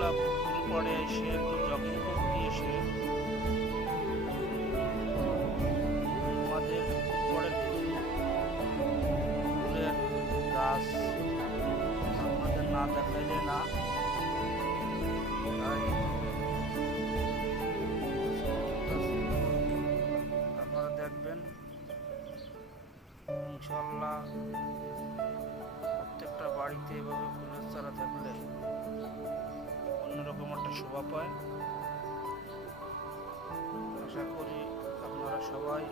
সকালবেলা পুকুর পাড়ে এসে একটু জগিং করতে এসে আমাদের পুকুর পাড়ের কিছু ফুলের গাছ আপনাদের না দেখাইলে না, তাই আপনারা দেখবেন ইনশাল্লাহ। প্রত্যেকটা বাড়িতে এভাবে ফুলের চারা থাকলে অন্যরকম একটা শোভা পায়। আশা করি আপনারা সবাই